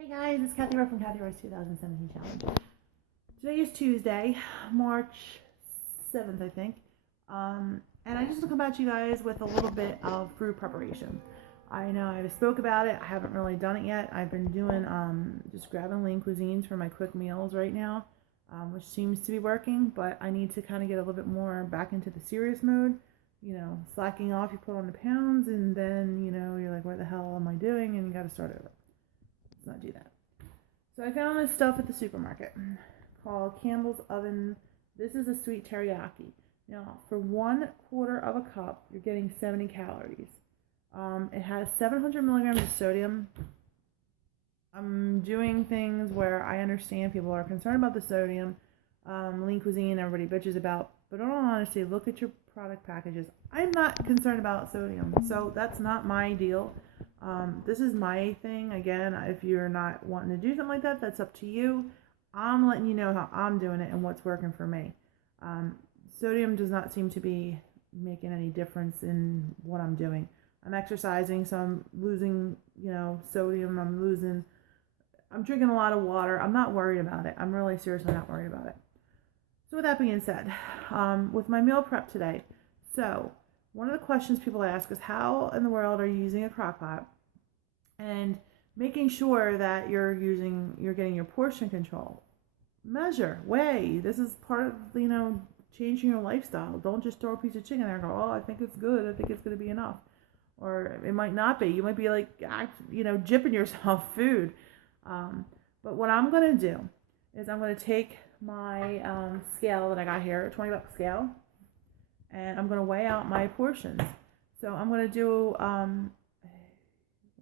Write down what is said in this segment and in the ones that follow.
Hey guys, it's Kathy Rowe from Kathy Rowe's 2017 Challenge. Today is Tuesday, March 7th, I think. And I just want to come at you guys with a little bit of food preparation. I know I spoke about it. I haven't really done it yet. I've been doing just grabbing Lean Cuisines for my quick meals right now, which seems to be working. But I need to kind of get a little bit more back into the serious mode. You know, slacking off, you put on the pounds, and then you're like, what the hell am I doing? And you got to start over. Let's not do that. So I found this stuff at the supermarket called Campbell's Oven. This is a sweet teriyaki. Now, for 1/4 of a cup, you're getting 70 calories. It has 700 milligrams of sodium. I'm doing things where I understand people are concerned about the sodium. Lean Cuisine, everybody bitches about. But in all honesty, look at your product packages. I'm not concerned about sodium, so that's not my deal. This is my thing. Again, if you're not wanting to do something like that, that's up to you. I'm letting you know how I'm doing it and what's working for me. Sodium does not seem to be making any difference in what I'm doing. I'm exercising, so I'm losing, sodium. I'm drinking a lot of water. I'm not worried about it. I'm really seriously not worried about it. So with that being said, with my meal prep today, so one of the questions people ask is how in the world are you using a crock pot? And making sure that you're getting your portion control. Measure, weigh. This is part of, changing your lifestyle. Don't just throw a piece of chicken there and go, oh, I think it's good. I think it's going to be enough. Or it might not be. You might be like, jipping yourself food. But what I'm going to do is I'm going to take my scale that I got here, a $20 scale, and I'm going to weigh out my portions. So I'm going to do, I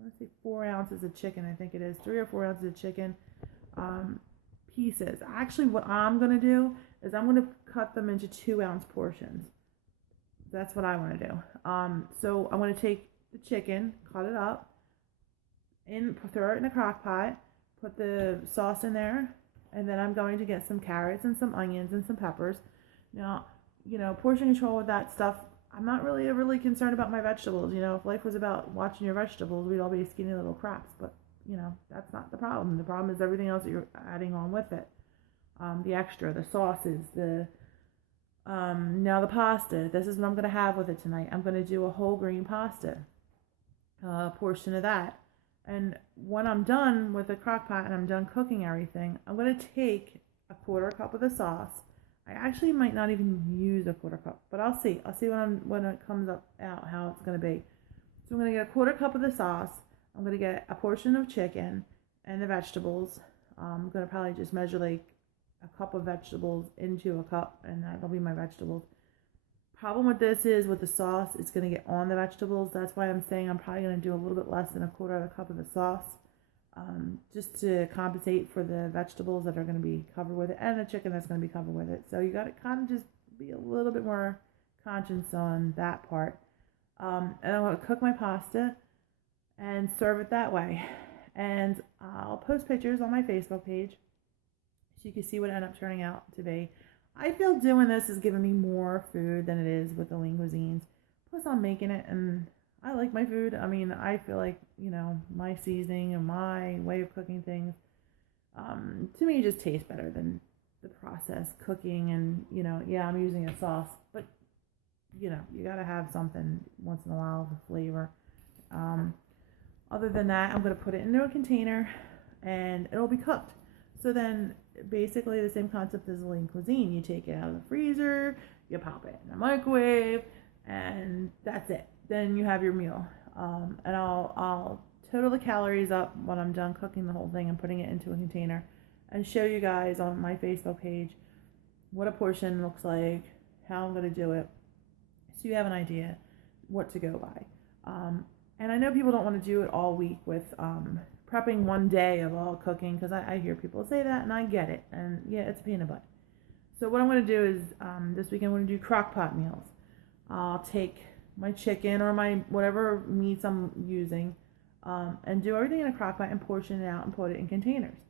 want to say 4 ounces of chicken, I think it is, 3 or 4 ounces of chicken pieces. Actually, what I'm going to do is I'm going to cut them into 2-ounce portions. That's what I want to do. So I'm going to take the chicken, cut it up, throw it in a crock pot, put the sauce in there, and then I'm going to get some carrots and some onions and some peppers. Now, portion control with that stuff, I'm not really concerned about my vegetables. If life was about watching your vegetables, we'd all be skinny little craps. But, that's not the problem. The problem is everything else that you're adding on with it. The extra, the sauces, now the pasta. This is what I'm going to have with it tonight. I'm going to do a whole grain pasta, a portion of that. And when I'm done with the crock pot and I'm done cooking everything, I'm going to take a 1/4 cup of the sauce. I actually might not even use a 1/4 cup, but I'll see. I'll see when it comes out how it's going to be. So I'm going to get a 1/4 cup of the sauce. I'm going to get a portion of chicken and the vegetables. I'm going to probably just measure like a cup of vegetables into a cup, and that'll be my vegetables. Problem with this is with the sauce, it's going to get on the vegetables. That's why I'm saying I'm probably going to do a little bit less than a 1/4 of a cup of the sauce. Just to compensate for the vegetables that are going to be covered with it and the chicken that's going to be covered with it. So you got to kind of just be a little bit more conscious on that part. And I'm going to cook my pasta and serve it that way. And I'll post pictures on my Facebook page so you can see what it ended up turning out to be. I feel doing this is giving me more food than it is with the Lean Cuisines. Plus I'm making it and I like my food. I mean, I feel like, my seasoning and my way of cooking things, to me, just tastes better than the processed cooking. And, I'm using a sauce, but, you got to have something once in a while for flavor. Other than that, I'm going to put it into a container and it'll be cooked. So then, basically the same concept as Lean Cuisine. You take it out of the freezer, you pop it in the microwave, and that's it. Then you have your meal. And I'll total the calories up when I'm done cooking the whole thing and putting it into a container and show you guys on my Facebook page what a portion looks like, how I'm going to do it, so you have an idea what to go by. And I know people don't want to do it all week with prepping one day of all cooking, because I hear people say that, and I get it. And yeah, it's a pain in the butt. So what I'm going to do is this weekend I'm going to do crock pot meals. I'll take my chicken or my whatever meats I'm using, and do everything in a crock pot and portion it out and put it in containers.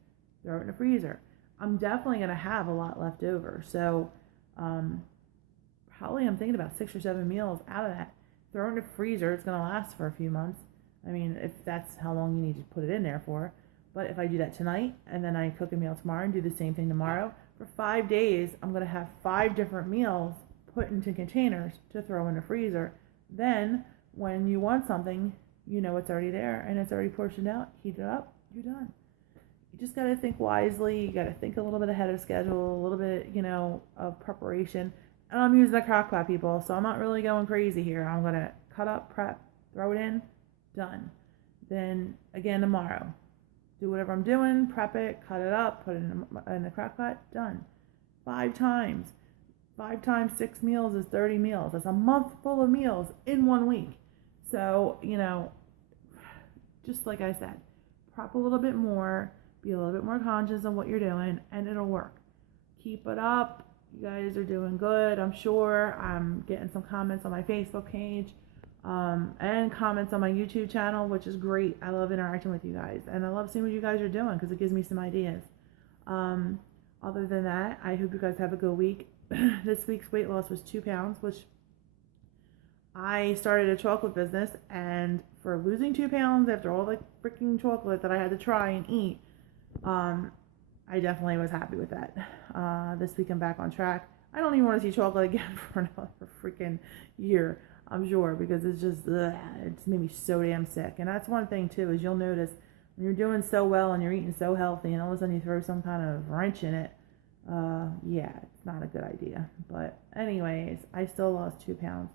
Throw it in the freezer. I'm definitely going to have a lot left over. So probably I'm thinking about 6 or 7 meals out of that. Throw it in the freezer. It's going to last for a few months. I mean, if that's how long you need to put it in there for. But if I do that tonight and then I cook a meal tomorrow and do the same thing tomorrow, for 5 days, I'm going to have 5 different meals put into containers to throw in the freezer. Then when you want something, you know it's already there and it's already portioned out. Heat it up, you're done. You just got to think wisely. You got to think a little bit ahead of schedule, a little bit, of preparation. And I'm using a crock pot, people, so I'm not really going crazy here. I'm going to cut up, prep, throw it in, done. Then again tomorrow, do whatever I'm doing, prep it, cut it up, put it in the crock pot, done. 5 times. 5 times 6 meals is 30 meals. That's a month full of meals in 1 week. So, just like I said, prep a little bit more, be a little bit more conscious of what you're doing, and it'll work. Keep it up. You guys are doing good, I'm sure. I'm getting some comments on my Facebook page. And comments on my YouTube channel, which is great. I love interacting with you guys, and I love seeing what you guys are doing because it gives me some ideas. Other than that, I hope you guys have a good week. This week's weight loss was 2 pounds, which I started a chocolate business, and for losing 2 pounds after all the freaking chocolate that I had to try and eat, I definitely was happy with that. This week I'm back on track. I don't even want to see chocolate again for another freaking year, I'm sure, because it's just, it's made me so damn sick. And that's one thing too, is you'll notice when you're doing so well and you're eating so healthy and all of a sudden you throw some kind of wrench in it, it's not a good idea. But anyways, I still lost 2 pounds.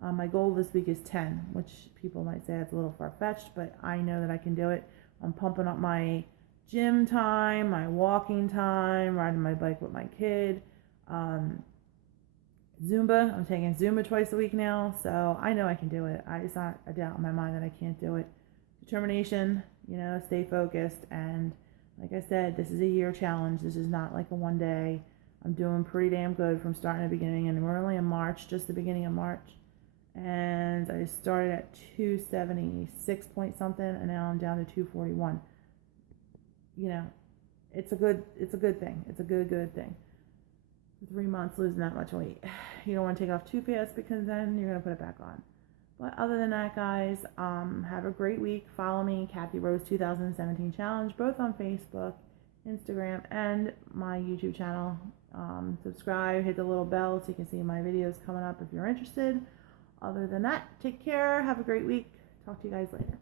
My goal this week is 10, which people might say it's a little far-fetched, but I know that I can do it. I'm pumping up my gym time, my walking time, riding my bike with my kid, Zumba. I'm taking Zumba twice a week now, so I know I can do it. It's not a doubt in my mind that I can't do it. Determination, stay focused, and like I said, this is a year challenge. This is not like a one day. I'm doing pretty damn good from starting at the beginning, and we're only in March, just the beginning of March, and I started at 276 point something, and now I'm down to 241. It's a good thing. It's a good thing. 3 months losing that much weight. You don't want to take off too fast because then you're going to put it back on. But other than that, guys, have a great week. Follow me, Kathy Rose 2017 Challenge, both on Facebook, Instagram, and my YouTube channel. Subscribe, hit the little bell so you can see my videos coming up if you're interested. Other than that, take care. Have a great week. Talk to you guys later.